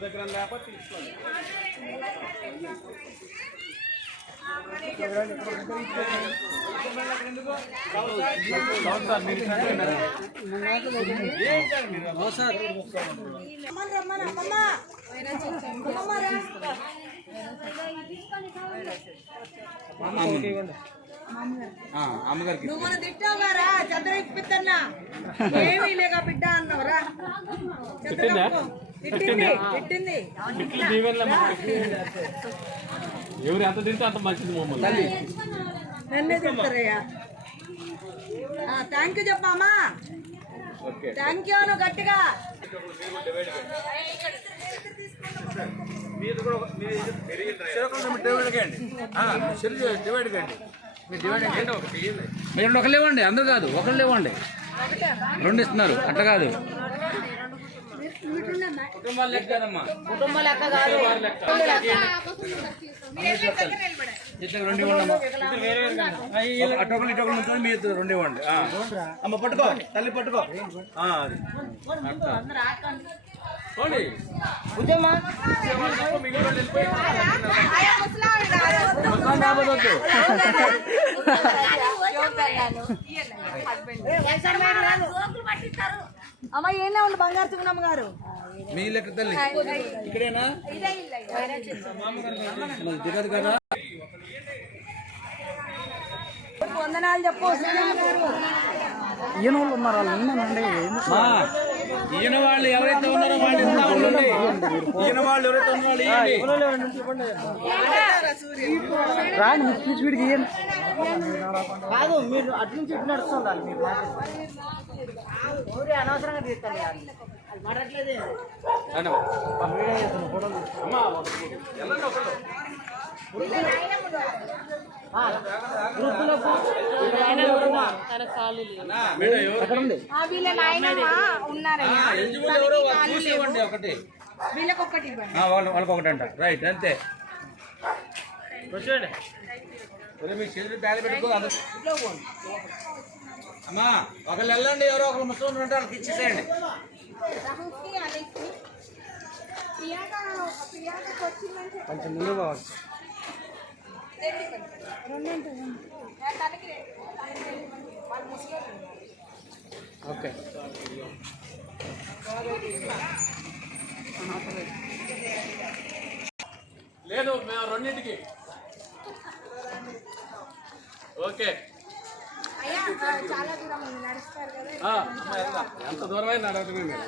దగ్గర లేకపోతే తీసుకోండి. అమ్మగారికి నువ్వు మన తిట్టావుగారా చంద్ర ఇప్పిద్దన్నా ఏమీ లేక బిడ్డ అన్నవరా తిట్టింది ఎవరు ఎంత తింటే అంత మంచిది మమ్మల్ని నన్నే తింటారయ్యా. థ్యాంక్ యూ చెప్పమ్మా. థ్యాంక్ యూ నువ్వు గట్టిగా మీరు ఒకళ్ళు ఇవ్వండి, అందరు కాదు ఒకళ్ళు ఇవ్వండి. రెండు ఇస్తున్నారు అట్లా కాదు. కుటుంబాల లెక్క కాదమ్మా, కుటుంబ లెక్క కాదు. రెండు ఇవ్వండి అటొకరు ఇటొకరు నుంచి మీ ఇద్దరు రెండు ఇవ్వండి. అమ్మ పట్టుకో, తల్లి పట్టుకో. అమ్మ ఏనా ఉండు బంగారు చున్నమ్మ గారు మీ లెక్క తల్లి ఇక్కడేనా దిగదు కదా. వందనాలు చెప్పు. ఈయన వాళ్ళు ఉన్నారు, వాళ్ళు ఉన్నానండి. ఈయన వాళ్ళు ఎవరైతే ఉన్నారో వాళ్ళు ఈయన వాళ్ళు ఎవరైతే ఉన్నారో రాండి స్పీచ్ వీడికి ఇయ్యండి. కాదు మీరు అటు నుంచి ఇటు నడుస్తుండాలి. మీరు అనవసరంగా తీస్తాను అది మాట్లాడలేదు. వాళ్ళకి ఒకటి అంట. రైట్ అంతే. మీ చేతులు బ్యాగ్ పెట్టుకో. అమ్మా ఒకళ్ళు వెళ్ళండి, ఎవరో ఒకరు ముసలి ఉంటే వాళ్ళకి ఇచ్చేసేయండి. కొంచెం ముందు పోవచ్చు. ఓకే లేదు మేము రెండింటికి. ఓకే ఎంత దూరమైన నడవటమే మీరు.